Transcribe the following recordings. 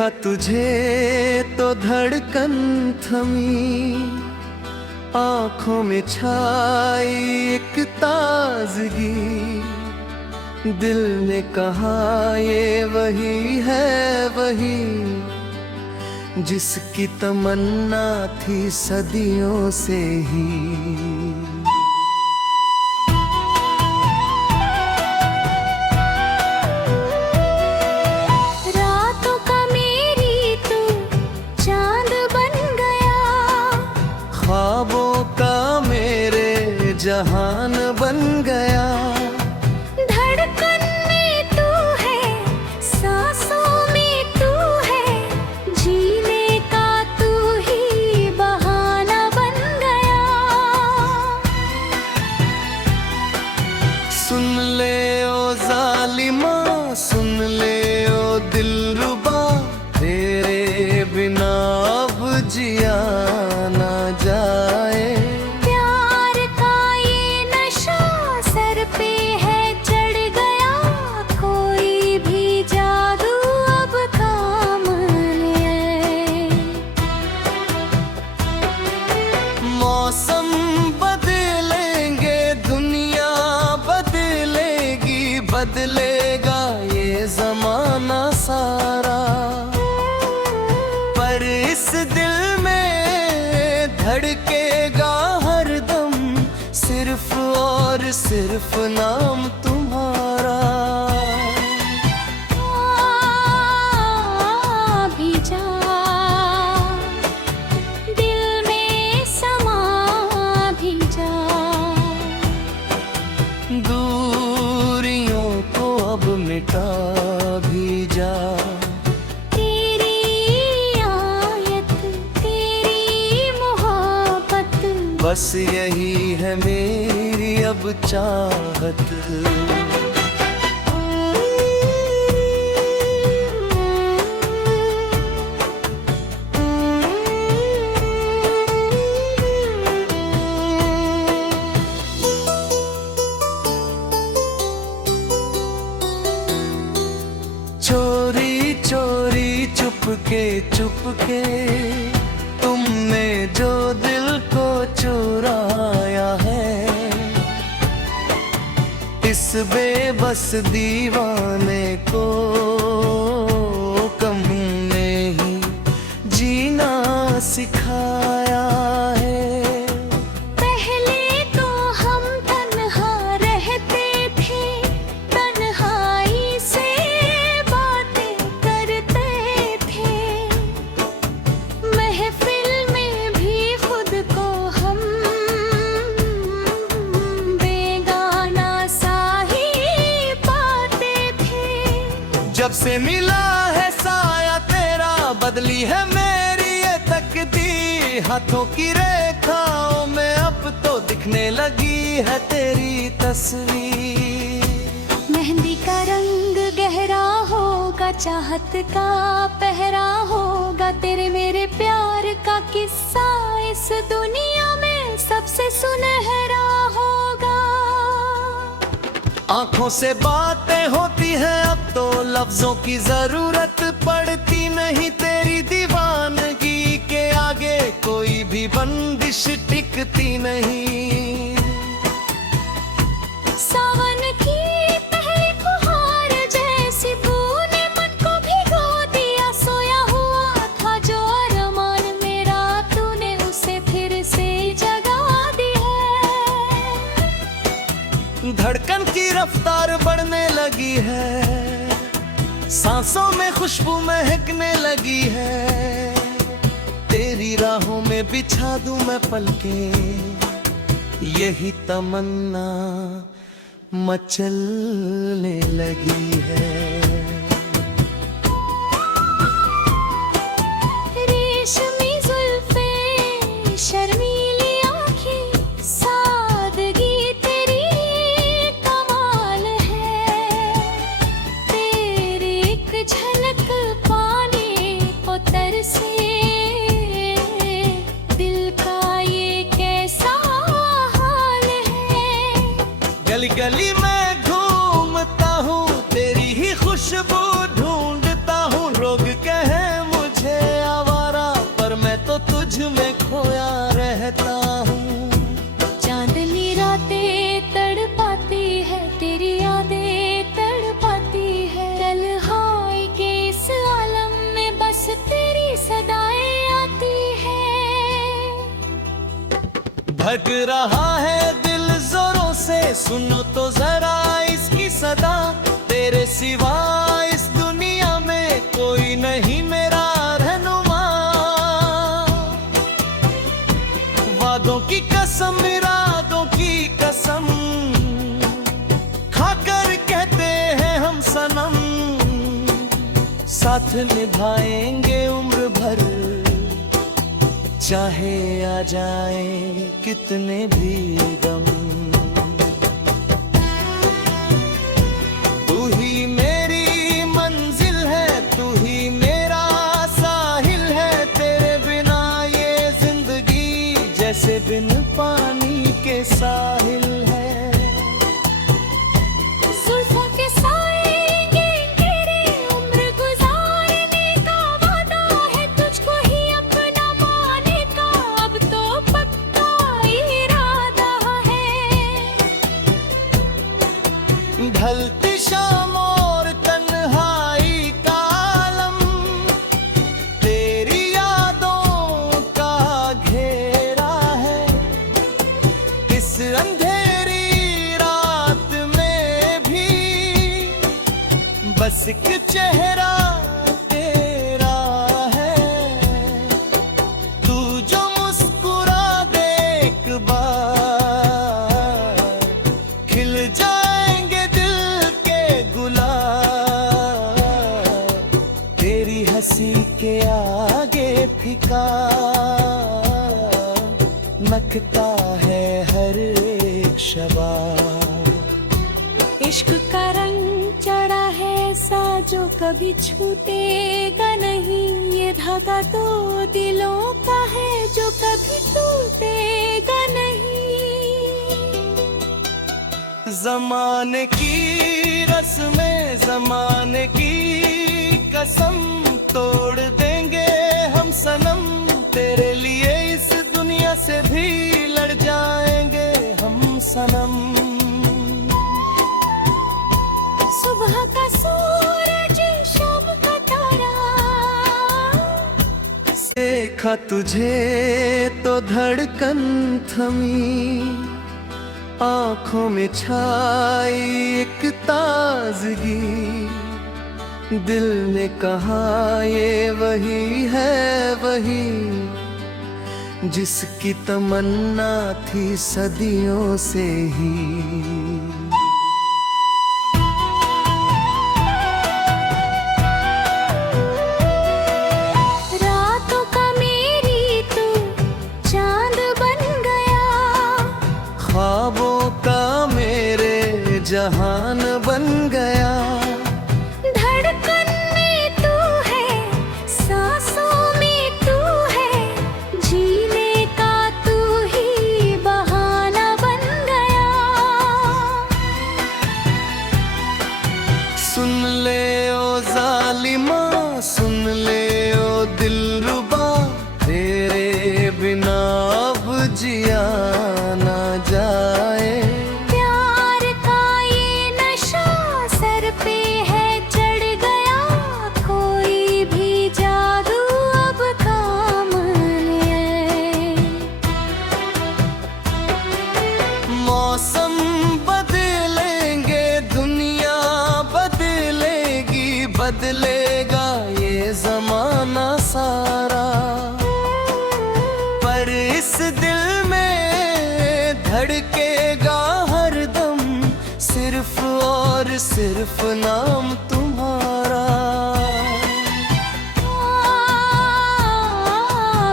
देखा तुझे तो धड़कन थमी, आंखों में छाई एक ताजगी। दिल ने कहा ये वही है, वही जिसकी तमन्ना थी सदियों से ही। ख्वाबों का मेरे जहान बन गया। धड़कन में तू है, सांसों में तू है, जीने का तू ही बहाना बन गया। सुन ले ओ जालिमा, सुन ले ओ दिलरुबा, तेरे बिना अब जिया ना जाए। प्यार का ये नशा सर पे है चढ़ गया, कोई भी जादू अब काम है। मौसम बदलेंगे, दुनिया बदलेगी, बदलेगा ये जमाना सारा, पर इस दिल में धड़केगा हरदम सिर्फ और सिर्फ नाम तुम्हारा। भी जा दिल में समा भी जा, दूरियों को अब मिटा भी जा। बस यही है मेरी अब चाहत। चोरी चोरी चुपके चुपके तुमने जो दिल को चुराया है, इस बेबस दीवाने को कम ने ही जीना सिखाया है। पहले तो हम तन्हा रहते थे, तन्हाई से बातें करते थे, महफिल में भी खुद को हम बेगाना सा ही पाते थे। जब से मिला है साया तेरा, बदली है मेरी ये तकदीर। हाथों की रेखाओं में अब तो दिखने लगी है तेरी तस्वीर। मेहंदी का रंग गहरा होगा, चाहत का पहरा होगा, तेरे मेरे प्यार का किस्सा इस दुनिया में सबसे सुनहरा होगा। आंखों से बातें होती हैं अब तो लफ्जों की जरूरत पड़ती नहीं, तेरी दीवानगी के आगे कोई भी बंदिश टिकती नहीं। सावन की पहली फुहार जैसी तूने मन को भिगो दिया, सोया हुआ था जो अरमान मेरा, तूने उसे फिर से जगा दिया। धड़कन की रफ्तार बढ़ने लगी है, सांसों में खुशबू महकने लगी है, तेरी राहों में बिछा दूं मैं पलकें, यही तमन्ना मचलने लगी है। रेशमी जुल्फें, शर्मीली आँखें, सादगी तेरी कमाल है, तेरी एक झलक पाने को तरसे, दिल का ये कैसा हाल है। गली गली में घूमता हूँ तेरी ही खुश धड़क रहा है दिल जोरों से, सुनो तो जरा इसकी सदा। तेरे सिवा इस दुनिया में कोई नहीं मेरा रहनुमा। वादों की कसम, इरादों की कसम, खाकर कहते हैं हम सनम। साथ निभाएंगे उम्र भर, चाहे आ जाए कितने भी गम। तू ही मेरी मंजिल है, तू ही मेरा साहिल है। तेरे बिना ये जिंदगी जैसे बिन पानी के साहिल है। जुल्फों के साए गिरे उम्र गुजारने का वादा है, तुझको ही अपना पाने का अब तो पक्का इरादा है। ढलती शाम और तन्हाई का आलम, तेरी यादों का घेरा है। इस अंधेरी रात में भी बस एक चेहरा तेरा है। तू जो मुस्कुरा दे एक बार, खिल जाएंगे दिल के गुलाब। तेरी हंसी के आगे फीका नखता है हर एक शबाब। इश्क का रंग चढ़ा है ऐसा जो कभी छूटेगा नहीं। ये धागा दो दिलों का है जो कभी टूटेगा नहीं। जमाने की रस्में, जमाने की कसम, तोड़ देंगे हम सनम। तेरे लिए इस दुनिया से भी लड़ जाएंगे हम सनम। सुबह का सूरज, शाम का तारा, देखा तुझे तो धड़कन थमी। आंखों में छाई एक ताजगी, दिल ने कहा ये वही है वही, जिसकी तमन्ना थी सदियों से ही। रातों का मेरी तू चांद बन गया, ख्वाबों का मेरे जहान बन गया। धड़कन में तू है, सांसों में तू है, जीने का तू ही बहाना बन गया। सुन ले ओ जालिमा, सुन ले ओ दिलरुबा, तेरे बिना अब जिया ना जाए। प्यार का ये नशा सर पे है चढ़ गया, कोई भी जादू अब काम ले आए। मौसम बदलेंगे, दुनिया बदलेगी, बदलेगा ये जमाना सारा। पर इस दिल में धड़केगा हरदम सिर्फ और सिर्फ नाम तुम्हारा।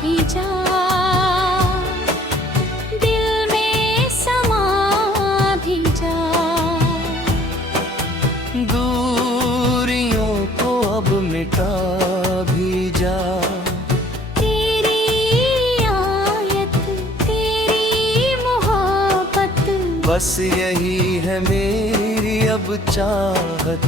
भी जा दिल में समा भी जा, दूरियों को अब मिटा भी जा। तेरी आयत, तेरी मोहब्बत, बस यही है मेरी अब चाहत।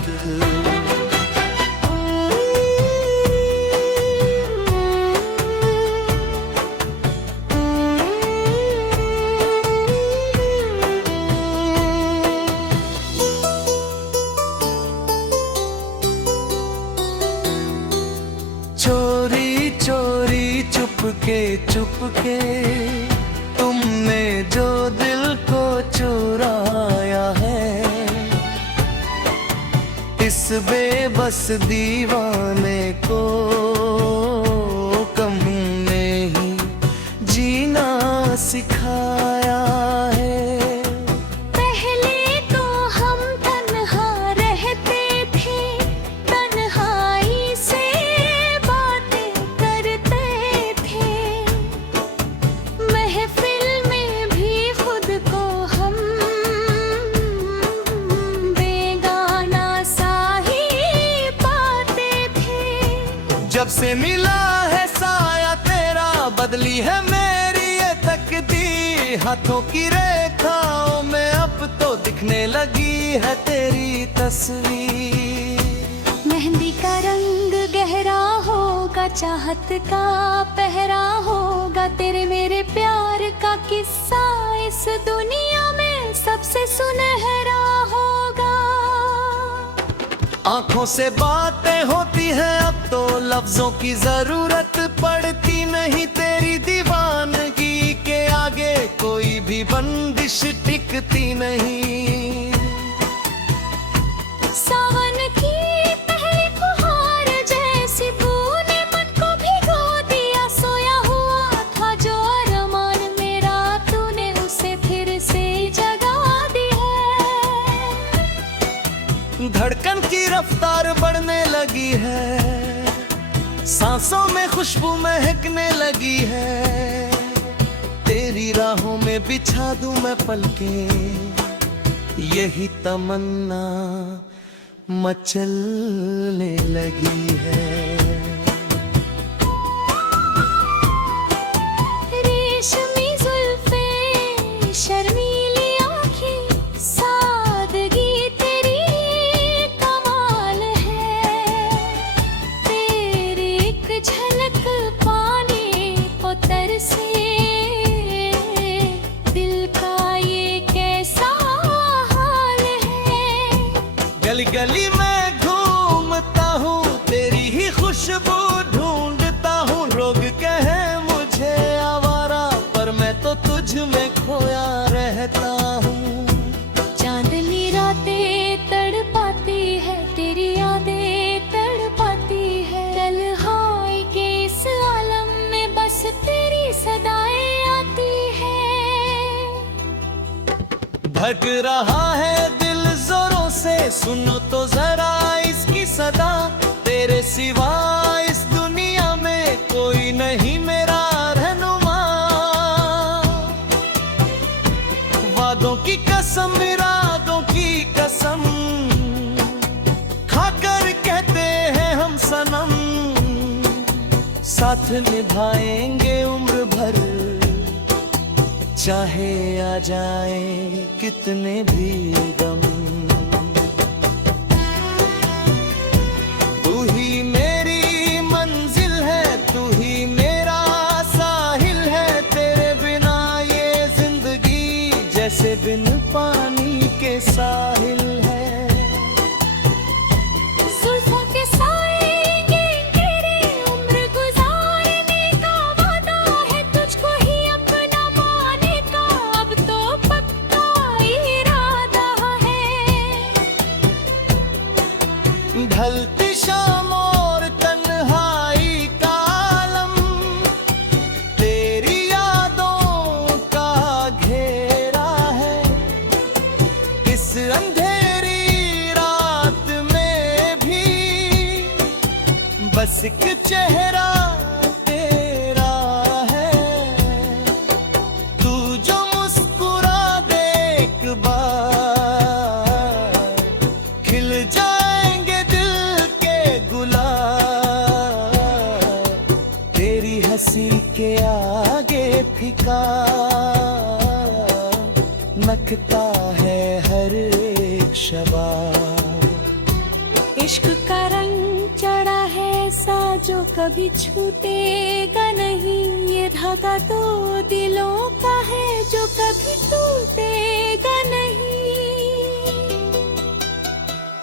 चोरी चोरी चुपके चुपके तुम हमने जो दिल को चुराया है, इस बेबस दीवाने को कम ने ही जीना सिखाया है। पहले तो हम तन्हा रहते थे, तन्हाई से बातें करते थे, महफिल में भी खुद को हम बेगाना सा ही पाते थे। जब से मिला है साया तेरा, बदली है मेरी ये तकदीर, हाथों की रेखाओं में अब तो दिखने लगी है तेरी तस्वीर। मेहंदी का रंग गहरा होगा, चाहत का पहरा होगा, तेरे मेरे प्यार का किस्सा इस दुनिया में सबसे सुनहरा होगा। आंखों से बातें होती हैं अब तो लफ्जों की जरूरत पड़ती नहीं, तेरी दीवानगी के आगे कोई भी बंदिश टिकती नहीं। सावन की पहली फुहार जैसी तूने मन को भिगो दिया, सोया हुआ था जो अरमान मेरा, तूने उसे फिर से जगा दिया। धड़कन की रफ्तार बढ़ने लगी है, सांसों में खुशबू महकने लगी है, तेरी राहों में बिछा दूं मैं पलकें, यही तमन्ना मचलने लगी है। रेशमी जुल्फे, शर्मीली आँखें, सादगी तेरी कमाल है, तेरी एक झलक पाने को तरसे, दिल का ये कैसा हाल है। गली गली में घूमता हूँ, तेरी ही खुशबू ढूंढता हूँ, लोग कहे मुझे आवारा, पर मैं तो तुझ में खोया रहता हूँ। चांदनी रातें तड़पाती है, तेरी यादें तड़पाती है, तन्हाई के इस आलम में बस तेरी सदाएं आती है। धड़क रहा है दिल जोरों से, सुनो तो जरा इसकी सदा, तेरे सिवा इस दुनिया में कोई नहीं मेरा रहनुमा। वादों की कसम, इरादों की कसम, खाकर कहते हैं हम सनम, साथ निभाएंगे उम्र भर, चाहे आ जाए कितने भी गम। तू ही मेरी मंजिल है, तू ही मेरा साहिल है, तेरे बिना ये जिंदगी जैसे बिन पानी के साहिल है। जुल्फों के साए तेरे उम्र गुजारने का वादा है, तुझको ही अपना माने का अब तो पक्का इरादा है। ढलती शाम और तन्हाई का आलम, तेरी यादों का घेरा है, इस अंधेरी रात में भी बस एक चेहरा तेरा है, तू जो मुस्कुरा दे एक बार, खिल जाएंगे दिल के गुलाब, तेरी हंसी के आगे फीका नकता है हर एक शबाब। इश्क का रंग चढ़ा है सा जो कभी छूटेगा नहीं, ये धागा तो दिलों का है जो कभी टूटेगा नहीं।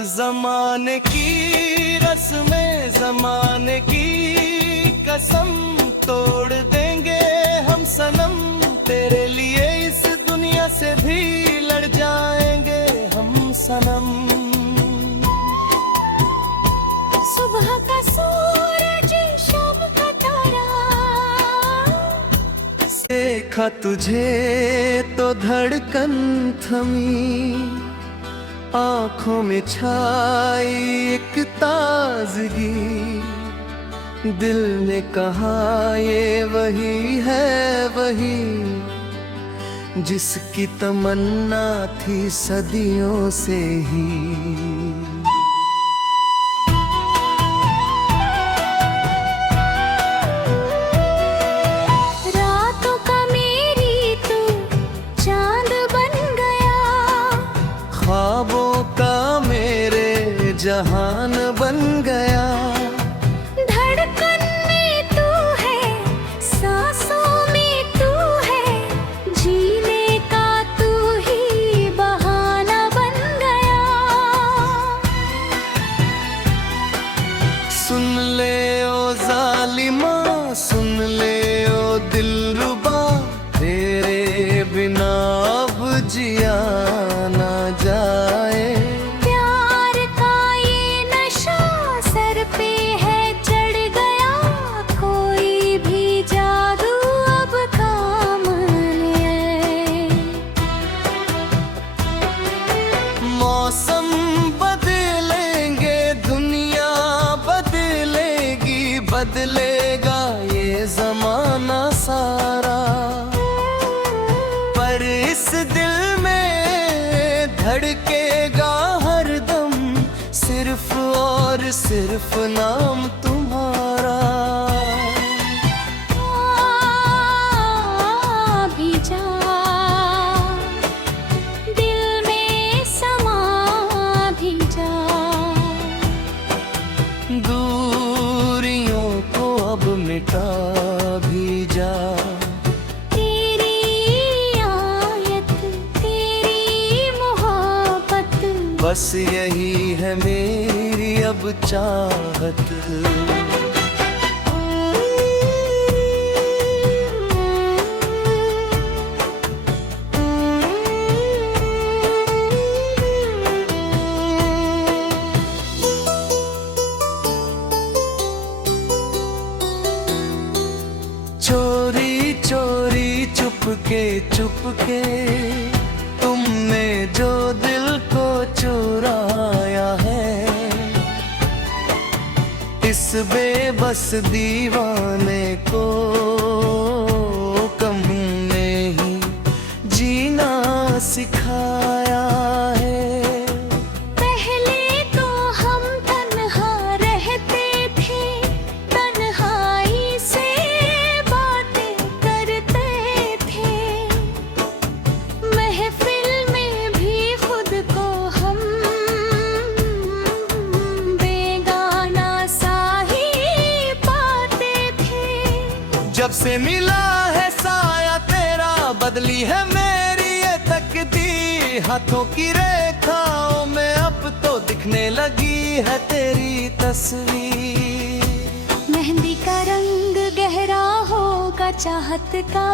जमाने की रस्में, जमाने की कसम, तोड़ देंगे हम सनम, तेरे लिए देखा तुझे तो धड़कन थमी, आंखों में छाई एक ताजगी, दिल ने कहा ये वही है वही, जिसकी तमन्ना थी सदियों से ही। रातों का मेरी तू चांद बन गया, ख्वाबों का मेरे जहान बन गया, धड़कन में तू है, सांसों में तू है, जीने का तू ही बहाना बन गया। सुन ले ओ जालिमा, सुन ले ओ दिलरुबा, तेरे बिना अब जिया ना जाए। प्यार का ये नशा सर पे है चढ़ गया, कोई भी जादू अब काम नहीं आए। मौसम बदलेंगे, दुनिया बदलेगी, बदलेगा ये जमाना सारा, पर इस दिल में धड़केगा हरदम सिर्फ और सिर्फ नाम तुम्हारा। भी जा दिल में समा भी जा, दूरियों को अब मिटा भी जा। तेरी आयत तेरी मोहब्बत, बस यही है मेरी अब चाहत। चोरी चोरी चुपके चुपके तुमने जो दिल को चुराया है, इस बेबस दीवाने को कम ने ही जीना सिखाया है। पहले तो हम तन्हा रहते थे, तन्हाई से बातें करते थे, महफिल में भी खुद को हम बेगाना सा ही पाते थे। जब से मिला है साया तेरा, बदली है मेरी ये तकदीर, हाथों की रेखाओं में अब तो दिखने लगी है तेरी तस्वीर। मेहंदी का रंग गहरा होगा, चाहत का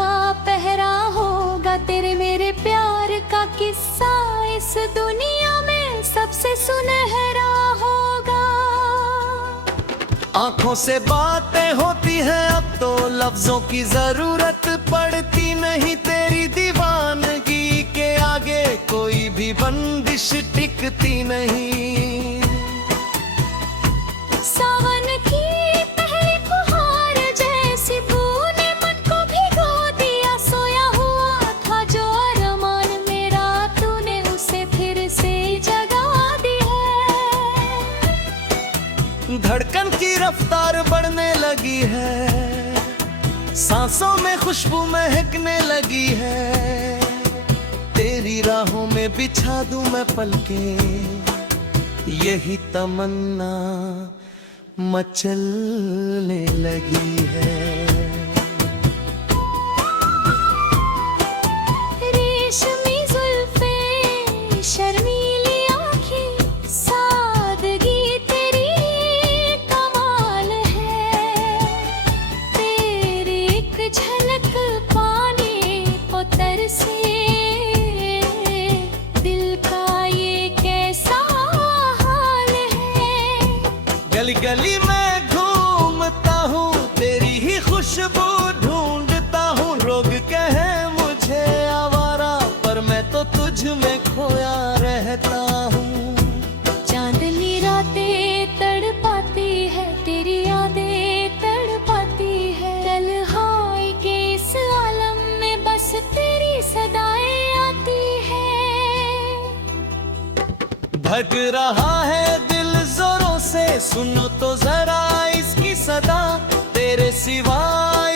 पहरा होगा, तेरे मेरे प्यार का किस्सा इस दुनिया में सबसे सुनहरा होगा। आंखों से बातें होती हैं अब तो लफ्जों की जरूरत पड़ती नहीं, तेरी दीवानगी के आगे कोई भी बंदिश टिकती नहीं। सावन की पहली फुहार जैसी बूंदें मन को भिगो दिया, सोया हुआ था जो अरमान मेरा, तूने उसे फिर से जगा दिया। धड़कन की रफ्तार बढ़ने लगी है, सांसों में खुशबू महकने लगी है, तेरी राहों में बिछा दूं मैं पलकें, यही तमन्ना मचलने लगी है। रेशमी जुल्फें शर्मीली आँखें, सादगी तेरी कमाल है, तेरी एक झलक पाने को तरसे, दिल का ये कैसा हाल है। गली गली में घूमता हूँ धड़क रहा है दिल जोरों से, सुनो तो जरा इसकी सदा। तेरे सिवा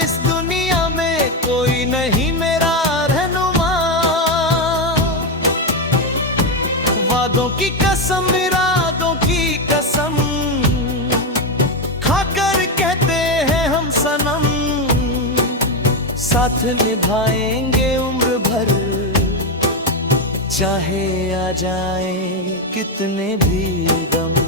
इस दुनिया में कोई नहीं मेरा रहनुमा। वादों की कसम, इरादों की कसम, खाकर कहते हैं हम सनम, साथ निभाएंगे उम्र भर, चाहे आ जाए कितने भी गम।